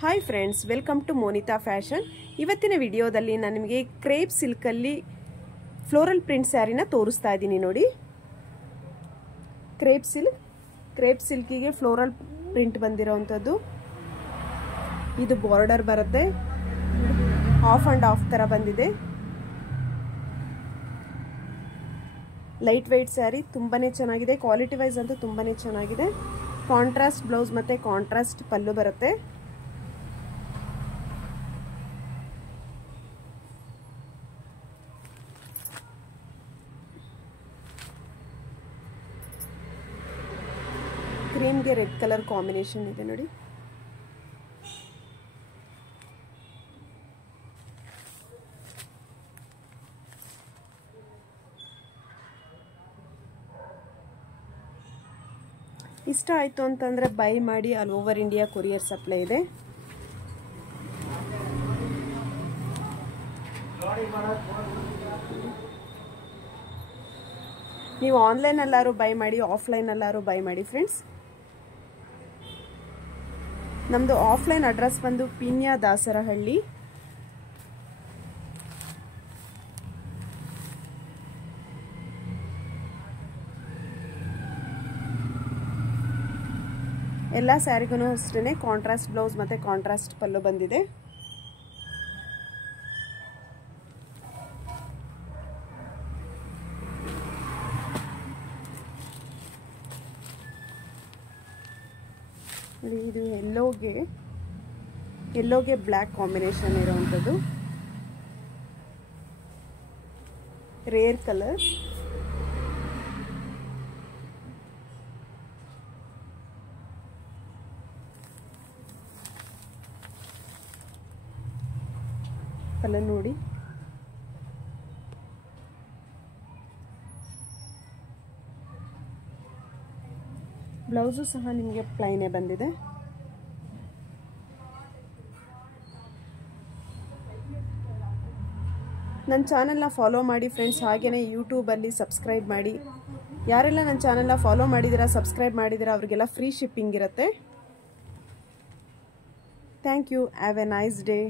Hi friends, welcome to Monita fashion. ಇವತ್ತಿನ ವಿಡಿಯೋದಲ್ಲಿ ನಾನು ನಿಮಗೆ ಕ್ರೇಪ್ ಸಿಲ್ಕಲ್ಲಿ ಫ್ಲೋರಲ್ ಪ್ರಿಂಟ್ ಸ್ಯಾರಿನ ತೋರಿಸ್ತಾ ಇದ್ದೀನಿ. ನೋಡಿ, ಕ್ರೇಪ್ ಸಿಲ್ಕಿಗೆ ಫ್ಲೋರಲ್ ಪ್ರಿಂಟ್ ಬಂದಿರೋವಂಥದ್ದು. ಇದು ಬಾರ್ಡರ್ ಬರುತ್ತೆ, ಆಫ್ ಆ್ಯಂಡ್ ಆಫ್ ಥರ ಬಂದಿದೆ. ಲೈಟ್ ವೆಯ್ಟ್ ಸ್ಯಾರಿ, ತುಂಬಾ ಚೆನ್ನಾಗಿದೆ. ಕ್ವಾಲಿಟಿ ವೈಸ್ ಅಂತೂ ತುಂಬಾ ಚೆನ್ನಾಗಿದೆ. ಕಾಂಟ್ರಾಸ್ಟ್ ಬ್ಲೌಸ್ ಮತ್ತು ಕಾಂಟ್ರಾಸ್ಟ್ ಪಲ್ಲು ಬರುತ್ತೆ. ಕ್ರೀಮ್ಗೆ ರೆಡ್ ಕಲರ್ ಕಾಂಬಿನೇಷನ್ ಇದೆ ನೋಡಿ. ಇಷ್ಟ ಆಯಿತು ಅಂತಂದರೆ ಬೈ ಮಾಡಿ, all over India courier supply ಇದೆ. ನೀವು ಆನ್ಲೈನಲ್ಲಾರು ಬೈ ಮಾಡಿ, ಆಫ್ಲೈನಲ್ಲಾರು ಬೈ ಮಾಡಿ ಫ್ರೆಂಡ್ಸ್. ನಮ್ಮದು ಆಫ್ಲೈನ್ ಅಡ್ರೆಸ್ ಬಂದು ಪೀಣ್ಯ ದಾಸರಹಳ್ಳಿ. ಎಲ್ಲ ಸ್ಯಾರಿಗೂ ಅಷ್ಟೇ ಕಾಂಟ್ರಾಸ್ಟ್ ಬ್ಲೌಸ್ ಮತ್ತು ಕಾಂಟ್ರಾಸ್ಟ್ ಪಲ್ಲು ಬಂದಿದೆ. ಇದು ಎಲ್ಲೋಗೆ ಬ್ಲ್ಯಾಕ್ ಕಾಂಬಿನೇಷನ್ ಇರೋವಂಥದ್ದು, ರೇರ್ ಕಲರ್. ಕಲರ್ ನೋಡಿ, ಬ್ಲೌಸು ಸಹ ನಿಮಗೆ ಪ್ಲೈನೇ ಬಂದಿದೆ. ನನ್ನ ಚಾನಲ್ನ ಫಾಲೋ ಮಾಡಿ ಫ್ರೆಂಡ್ಸ್. ಹಾಗೆಯೇ ಯೂಟ್ಯೂಬಲ್ಲಿ ಸಬ್ಸ್ಕ್ರೈಬ್ ಮಾಡಿ. ಯಾರೆಲ್ಲ ನನ್ನ ಚಾನಲ್ನ ಫಾಲೋ ಮಾಡಿದ್ದೀರಾ, ಸಬ್ಸ್ಕ್ರೈಬ್ ಮಾಡಿದ್ದೀರಾ, ಅವರಿಗೆಲ್ಲ ಫ್ರೀ ಶಿಪ್ಪಿಂಗ್ ಇರುತ್ತೆ. Thank you. Have a nice day.